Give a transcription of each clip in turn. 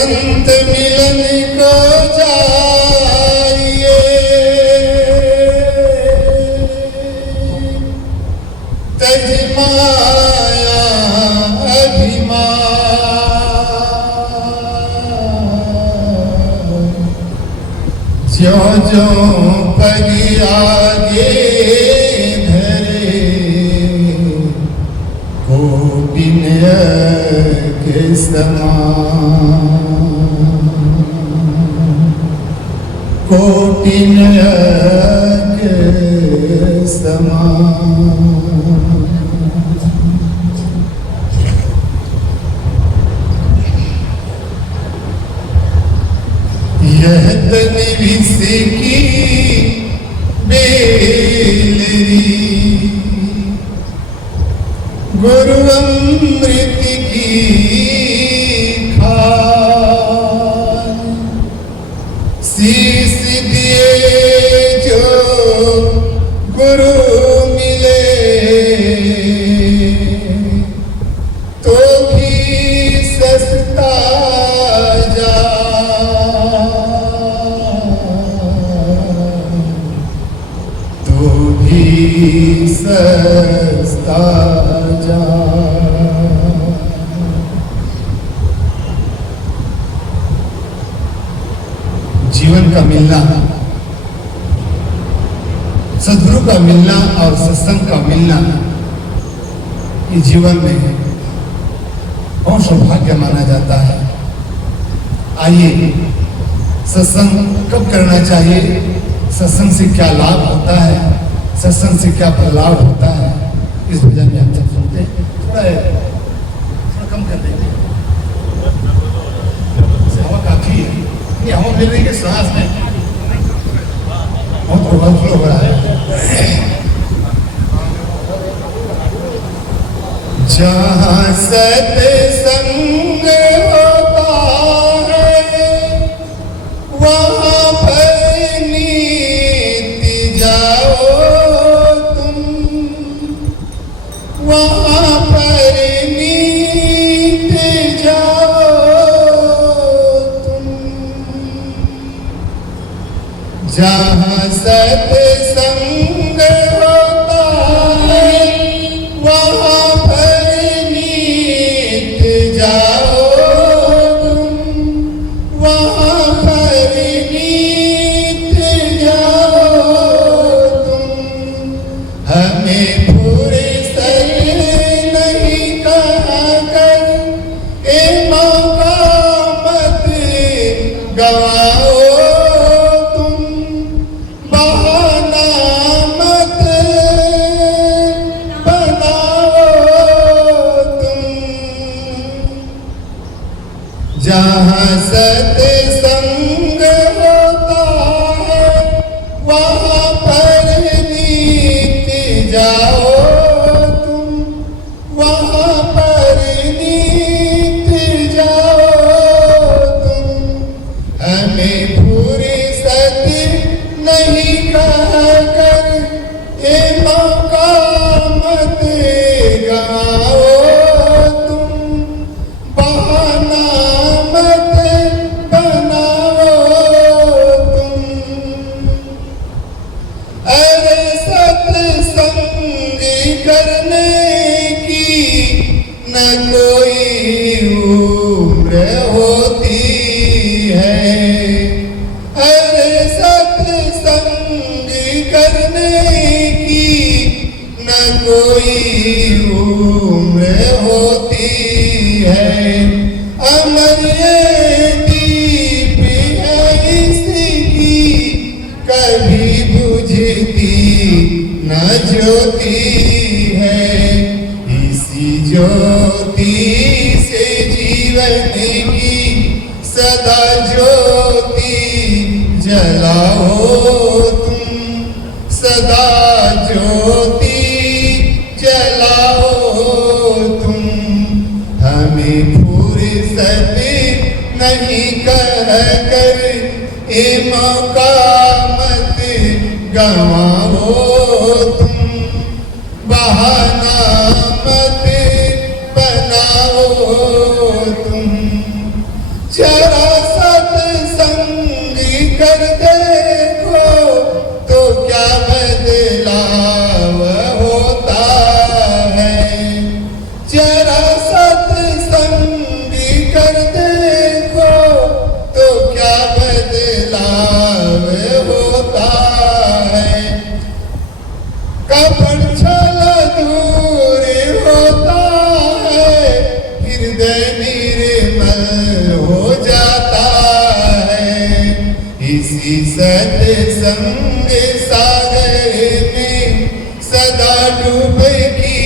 संत मिलन को जाइए, तज माया अभिमान, ज्यों ज्यों पग आगे धरे, कोटिन्य के समान, कोटिन्य के समान। यह तन विष की बेलरी, गुरु अमृत की खान, शीश दिए जो गुरु मिले, तो भी सस्ता जा, तो भी सस्ता जा। जीवन का मिलना, सद्गुरु का मिलना और सत्संग का मिलना, ये जीवन में बहुत सौभाग्य माना जाता है। आइए, सत्संग कब करना चाहिए, सत्संग से क्या लाभ होता है, सत्संग से क्या प्रलाभ होता है, इस भजन में हम सब सुनते हैं। थोड़ा कम कर देंगे, हवा काफी है, ये हवा मिल रही है सांस में, बहुत ओवरफ्लो हो रहा है। जहाँ सत्संग होता है, वहाँ पर नीति जाओ तुम, वहाँ पर नीति जाओ तुम। जहाँ सत्संग होता है, वहाँ पर नीति जाओ तुम, वहाँ पर नीति जाओ तुम। हमें फुर्सत नहीं कहकर ए मौका मत गवाओ तुम, बहाना मत बनाओ तुम। जहाँ सत्संग होता है, वहाँ पर नीति जाओ तुम, वहाँ पर नीति जाओ तुम। हमें फुर्सत नहीं कहकर ए मौका मत गवाओ तुम, बहाना मत बनाओ तुम। अरे सत्संग करने की न कोई उम्र होती है, अरे सत्संग करने की न कोई उम्र होती है। अमर ये दीप है इसकी, कभी बुझती न ज्योति है। इसी ज्योति से जीवन की सदा ज्योति जलाओ तुम, सदा ज्योति जलाओ तुम। हमें फुर्सत नहीं कहकर ए मौका मत गवाओ तुम, बहाना मत बनाओ तुम। जरा सत्संगी कर देखो तो क्या बदलाव होता है। जरा सत्संगी कर देखो तो क्या बदलाव होता है। कपट छल दूर होता है, हृदय निर्मल हो जाता है। इसी सत्संग सागर में सदा डुबकी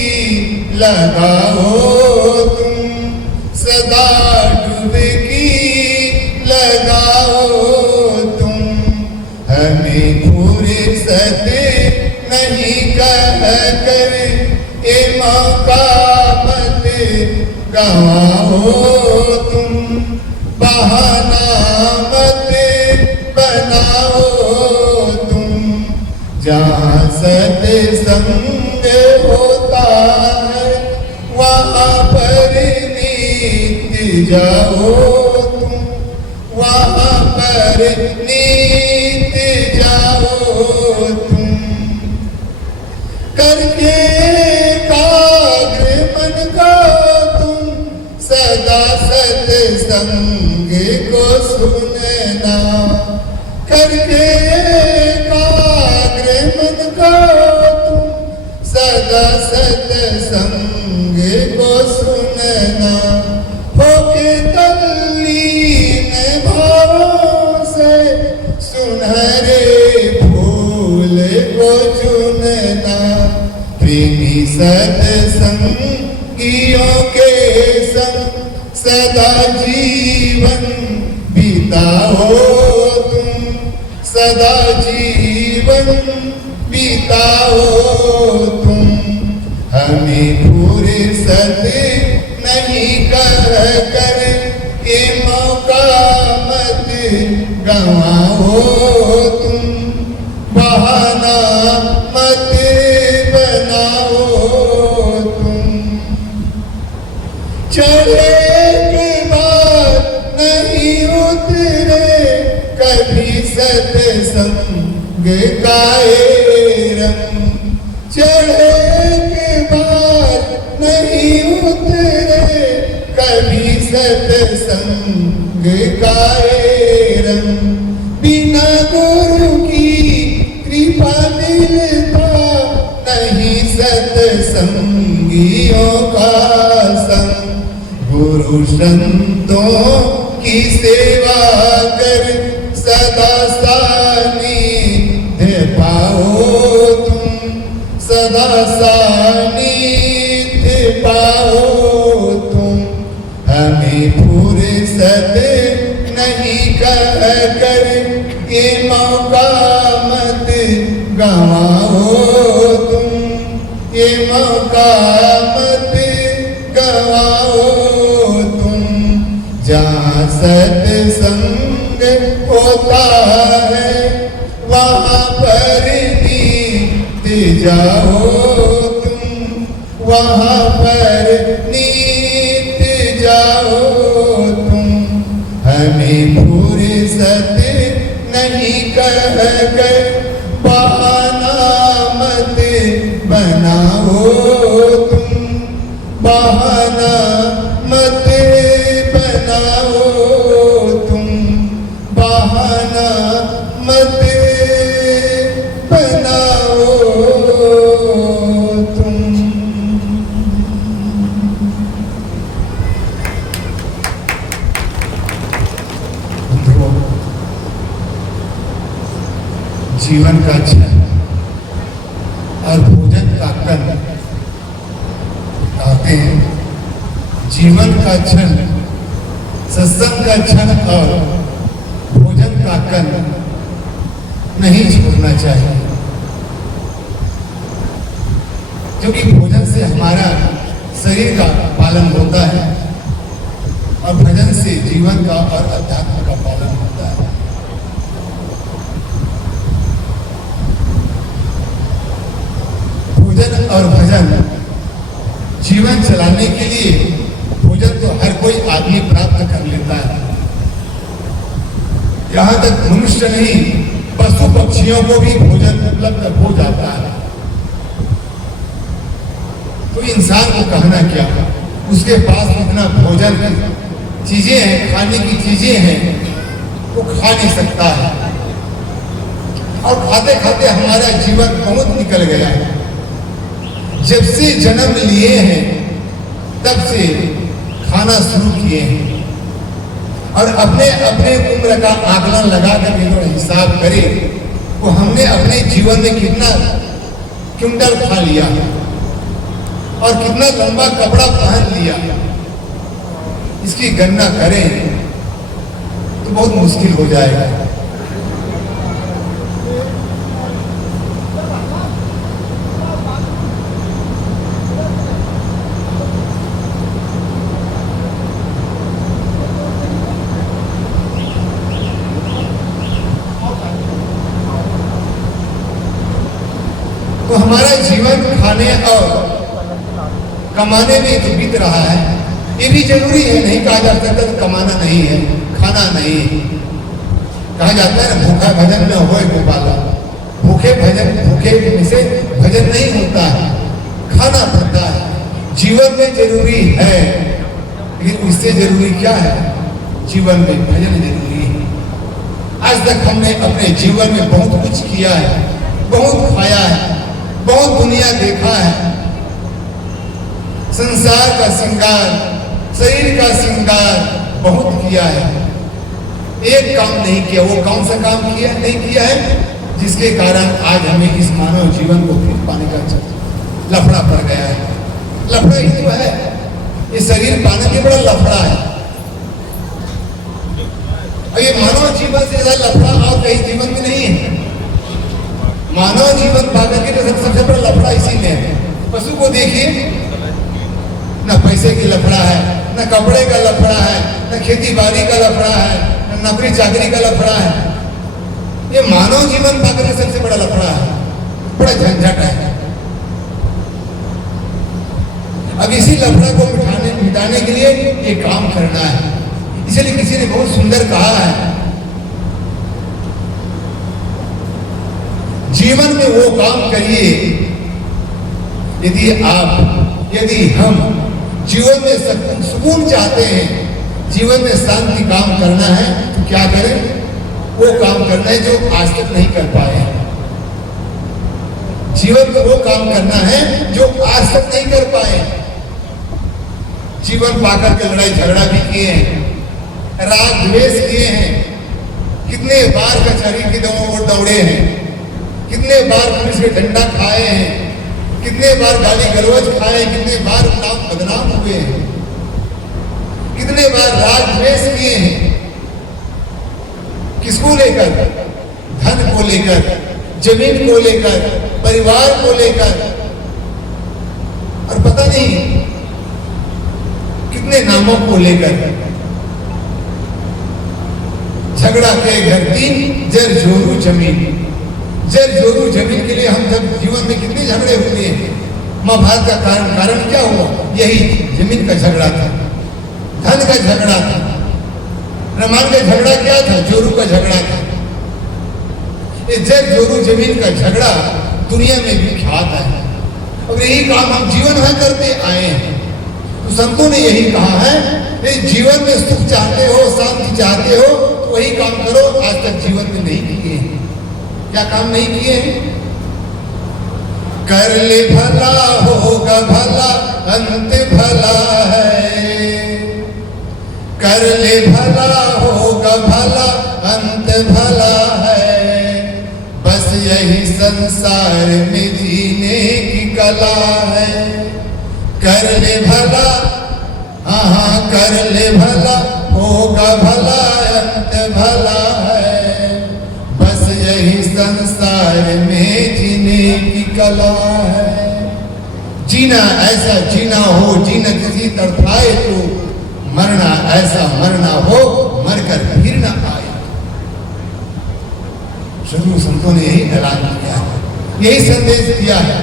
लगाओ तुम, सदा डुबकी लगाओ तुम। हमें फुर्सत नहीं कह कर ये मौका मत गवाओ तुम, बहाना मत बनाओ तुम। जहाँ सत्संग होता है वहाँ पर नित्य जाओ तुम, वहाँ पर नित्य जाओ तुम। करके एकाग्र मन का तुम सदा सत्संग को सुनना। करके एकाग्र मन का तुम सदा सत्संग को सुनना। होके तल्लीन भावों से सुनहरे फूल को चुनना। प्रेमी सत्संगियों के संग सदा जीवन बिताओ तुम, सदा जीवन बिताओ तुम। हमें फुर्सत नहीं कह कर ये मौका मत गवाओ तुम, बहाना मत बनाओ तुम। चढ़े के बाद नहीं उतरे कभी सत्संग का रंग। चढ़े के बाद नहीं उतरे कभी सत्संग का रंग। बिना गुरु की कृपा मिलता नहीं सत्संगियों का संग। गुरु संतों की सेवा कर सदा सानिध्य पाओ तुम, सदा सानिध्य पाओ तुम। हमें फुर्सत नहीं कह कर ये मौका मत गवाओ तुम, ये मौका मत गवाओ तुम। जहाँ सत्संग होता है वहाँ पर नित्य जाओ तुम, वहाँ पर नित्य जाओ तुम। हमें फुर्सत नहीं कह कर बहाना मत बनाओ तुम, बहाना मत बनाओ तुम, बहाना मत बनाओ तुम। जीवन का क्षण और भोजन का कण कहते हैं। जीवन का क्षण, सत्संग का क्षण और भोजन का कण नहीं छोड़ना चाहिए, क्योंकि भोजन से हमारा शरीर का पालन होता है और भजन से जीवन का और अध्यात्म का पालन होता है। भोजन और भजन जीवन चलाने के लिए भोजन तो हर कोई आदमी प्राप्त कर लेता है, यहाँ तक मनुष्य नहीं, पशु पक्षियों को भी भोजन उपलब्ध हो जाता है। तो इंसान को कहना क्या, उसके पास इतना भोजन चीजें हैं, खाने की चीजें हैं, वो खा नहीं सकता है। और खाते खाते हमारा जीवन बहुत निकल गया है। जब से जन्म लिए हैं तब से खाना शुरू किए हैं, और अपने अपने उम्र का आकलन लगा कर हिसाब करें तो हमने अपने जीवन में कितना क्विंटल खा लिया और कितना लंबा कपड़ा पहन लिया, इसकी गणना करें तो बहुत मुश्किल हो जाएगा। तो हमारा जीवन खाने और कमाने में तो बीत रहा है, ये भी जरूरी है। नहीं कहा जा सकता तो कमाना नहीं है, खाना नहीं है। कहा जाता है भूखा भजन में होए गोपाला, भूखे में से भजन नहीं होता है, खाना पड़ता है। जीवन में जरूरी है, लेकिन उससे जरूरी क्या है, जीवन में भजन जरूरी है। आज तक हमने अपने जीवन में बहुत कुछ किया है, बहुत खाया है, बहुत दुनिया देखा है। संसार का श्रृंगार, शरीर का श्रृंगार बहुत किया है। एक काम नहीं किया, वो कौन सा काम किया नहीं किया है जिसके कारण आज हमें इस मानव जीवन को फिर पाने का लफड़ा पड़ गया है। लफड़ा ही तो है, ये शरीर पाने के बड़ा लफड़ा है। और ये मानव जीवन से ज्यादा लफड़ा और कहीं जीवन में नहीं है। मानव जीवन पाकर के तो सबसे बड़ा लफड़ा इसी में है। पशु को देखिए, न पैसे की लफड़ा है, न कपड़े का लफड़ा है, न खेती बाड़ी का लफड़ा है, न नौकरी चाकरी का लफड़ा है। ये मानव जीवन पाकर के सबसे बड़ा लफड़ा है, बड़ा झंझट है। अब इसी लफड़ा को मिटाने के लिए ये काम करना है। इसलिए किसी ने बहुत सुंदर कहा है, जीवन में वो काम करिए यदि हम जीवन में सुकून चाहते हैं, जीवन में शांति काम करना है तो क्या करें, वो काम करना है जो आज तक नहीं कर पाए हैं। जीवन में वो काम करना है जो आज तक नहीं कर पाए। जीवन पाकर के लड़ाई झगड़ा भी किए हैं, राग द्वेष किए हैं, कितने बार कचहरी की दौड़े हैं, कितने बार पुलिस के डंडा खाए हैं, कितने बार गाली गलौज खाए, कितने बार नाम बदनाम हुए हैं, कितने बार राग द्वेष किए हैं। किसको लेकर, धन को लेकर, जमीन को लेकर, परिवार को लेकर, और पता नहीं कितने नामों को लेकर। झगड़ा के घर तीन, जर जोरू जमीन। जर जोरू जमीन के लिए हम जब जीवन में कितने झगड़े हुए हैं। महाभारत का कारण क्या हुआ, यही जमीन का झगड़ा था, धन का झगड़ा था। रामायण का झगड़ा क्या था, जोरू का झगड़ा था। ये जर जोरू जमीन का झगड़ा दुनिया में विख्यात है, और यही काम हम जीवन भर करते आए हैं। तो संतों ने यही कहा है, जीवन में सुख चाहते हो, शांति चाहते हो, तो वही काम करो आज तक जीवन में नहीं किए हैं। क्या काम नहीं किए हैं? कर ले भला होगा भला, अंत भला है। कर ले भला होगा भला, अंत भला है। बस यही संसार में जीने की कला है। कर ले भला, हाँ कर ले भला, होगा भला, अंत भला है। बस यही संसार में जीने की कला है। जीना ऐसा जीना हो, जीना किसी तड़पाए तो, मरना ऐसा मरना हो, मरकर फिर न आए। सदगुरु संतों ने यही ऐलान किया है, यही संदेश दिया है।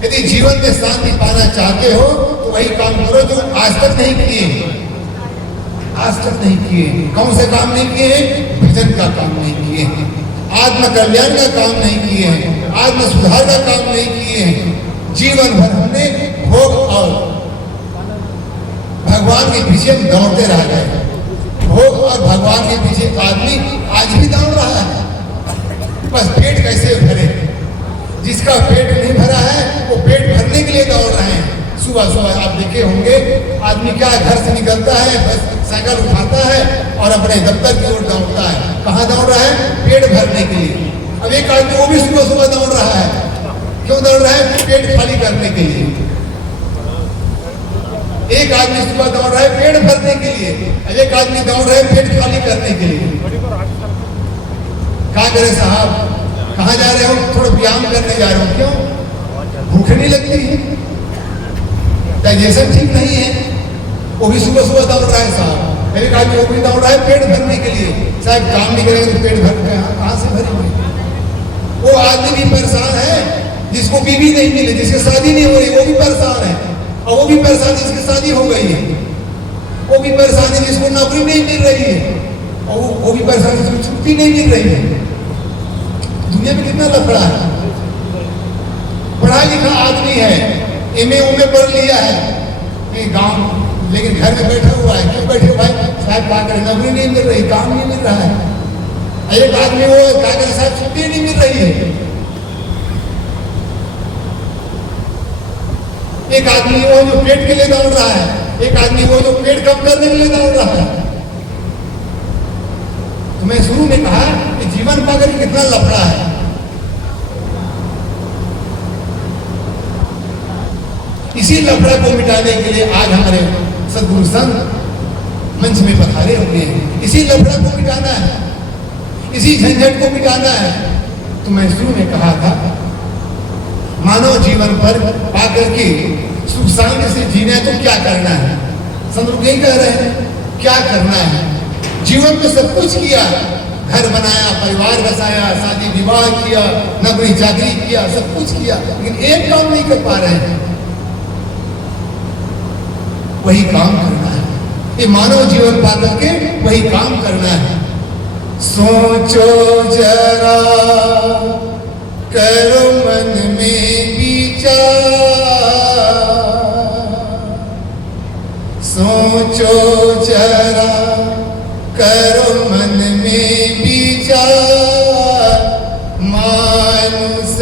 यदि जीवन में शांति पाना चाहते हो तो वही काम करो जो आज तक नहीं किए। आज तक नहीं किए। कौन से काम नहीं किए हैं? भजन का काम नहीं किए हैं, आत्म कल्याण का काम नहीं किए हैं, आत्म सुधार का काम नहीं किए हैं। जीवन भर हमने भोग और भगवान के पीछे हम दौड़ते रह गए। भोग और भगवान के पीछे आदमी आज भी दौड़ रहा है। बस पेट कैसे भरे? जिसका पेट नहीं भरा है वो पेट भरने के लिए दौड़ रहे हैं। सुबह सुबह आप देखे होंगे आदमी क्या घर से निकलता है, बस साइकिल उठाता है और अपने दफ्तर की ओर दौड़ता है। कहाँ दौड़ रहा है? पेट भरने के लिए। अब एक आदमी वो भी सुबह सुबह दौड़ रहा है। क्यों दौड़ रहा है? पेट खाली करने के लिए। एक आदमी सुबह दौड़ रहा है पेट भरने के लिए, एक आदमी दौड़ रहा है पेट खाली करने के लिए। क्या करें साहब? कहाँ जा रहे हो? थोड़ा व्यायाम करने जा रहे हो। क्यों? भूख नहीं लगती है, डाइजेशन ठीक नहीं है, वो भी सुबह सुबह दौड़ रहा है साहब। एक आदमी वो भी दौड़ रहा है पेट भरने के लिए। साहब काम नहीं करेंगे तो पेट भर कहाँ से भरेंगे? वो आदमी भी परेशान है जिसको बीवी नहीं मिले, जिसकी शादी नहीं हो रही, वो भी परेशान है। और वो भी परेशान जिसकी शादी हो गई है, वो भी परेशान है जिसको नौकरी नहीं मिल रही है, और वो भी परेशान है जिसको छुट्टी नहीं मिल रही है। दुनिया में कितना लफड़ा है। पढ़ा लिखा आदमी है, एमए उमे पढ़ लिया है गांव, लेकिन घर में बैठा हुआ है। क्यों बैठे भाई? साहब क्या करें, नौकरी नहीं मिल रही, काम नहीं मिल रहा है। एक आदमी वो क्या करें साहब, छुट्टी नहीं मिल रही है। एक आदमी वो जो पेट के लिए दौड़ रहा है, एक आदमी वो जो पेट कम करने के लिए दौड़ रहा है। तो मैं शुरू में कहा कि जीवन पाकर कितना लफड़ा है। इसी लफड़ा को मिटाने के लिए आज हमारे सद्गुरु संत मंच में पधारे हुए हैं। इसी लफड़ा को मिटाना है, इसी झंझट को मिटाना है। तो मैं शुरू में कहा था मानव जीवन पर आकर के सुख शांति से जीना है तो क्या करना है? संत लोग यही कह रहे हैं, क्या करना है? जीवन में सब कुछ किया, घर बनाया, परिवार बसाया, शादी विवाह किया, नौकरी चाकरी किया, सब कुछ किया, लेकिन एक काम नहीं कर पा रहे हैं। वही काम करना है, ये मानव जीवन पा करके वही काम करना है। सोचो जरा, करो मन में विचार, सोचो जरा, करो मन में विचार। मानुष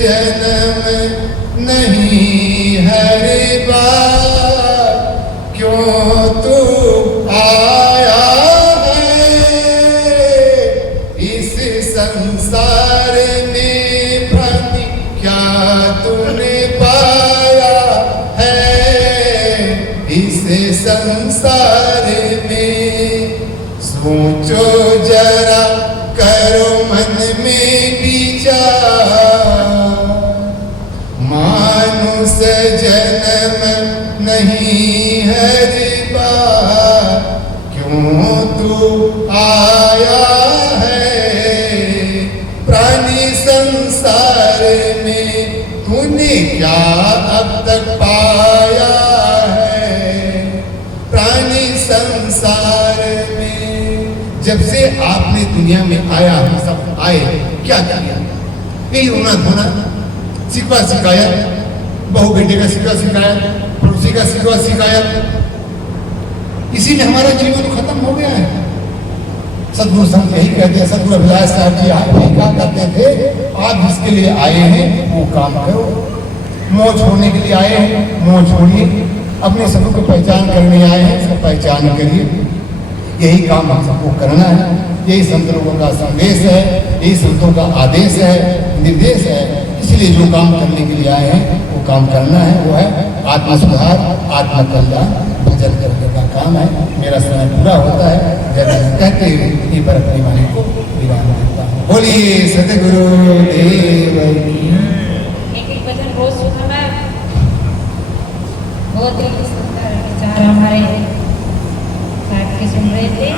जन्म नहीं हर बार, क्यों तू आया है इस संसार में? भ्रांति क्या तूने पाया है इस संसार में? सोचो जरा, करो मन में विचार। मानुष जन्म नहीं हर बार, क्यों तू आया है प्राणी संसार में? तूने क्या अब तक पाया है प्राणी संसार में? जब से आपने दुनिया में आया, सब आए, क्या किया? यही रोना धोना, सिकवा शिकायत, बहू बेटे का सिकवा शिकायत, पड़ोसी का सिकवा शिकायत, इसीलिए हमारा जीवन खत्म हो गया है। सद्गुरु संत यही कहते हैं, सद्गुरु अभिलाष साहब जी आप यही कहा करते थे, आप जिसके लिए आए हैं वो काम करो। मोह छोड़ने के लिए आए हैं, मोह छोड़िए। अपने सबको को पहचान करने आए हैं, सब पहचान करिए। यही काम हम सबको करना है। यही संत लोगों का संदेश है, यही संतों का आदेश है, निर्देश है। इसलिए जो काम करने के लिए आए हैं वो काम करना है, वो है आत्म सुधार, आत्म कल्याण, भजन करने का काम है। मेरा समय पूरा होता है, जब कहते हुए इन्हीं पर अपनी वाणी को विराम देता हूँ। बोलिए सतगुरु देव की। एक भजन रोज सुनाना, बहुत ही सुंदर विचार हमारे साथ के सुन रहे थे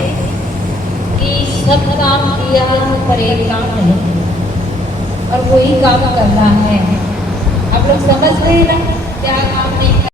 कि सब काम किया पर एक काम नहीं, और वही काम करना है। आप लोग समझ रहे हैं ना क्या काम नहीं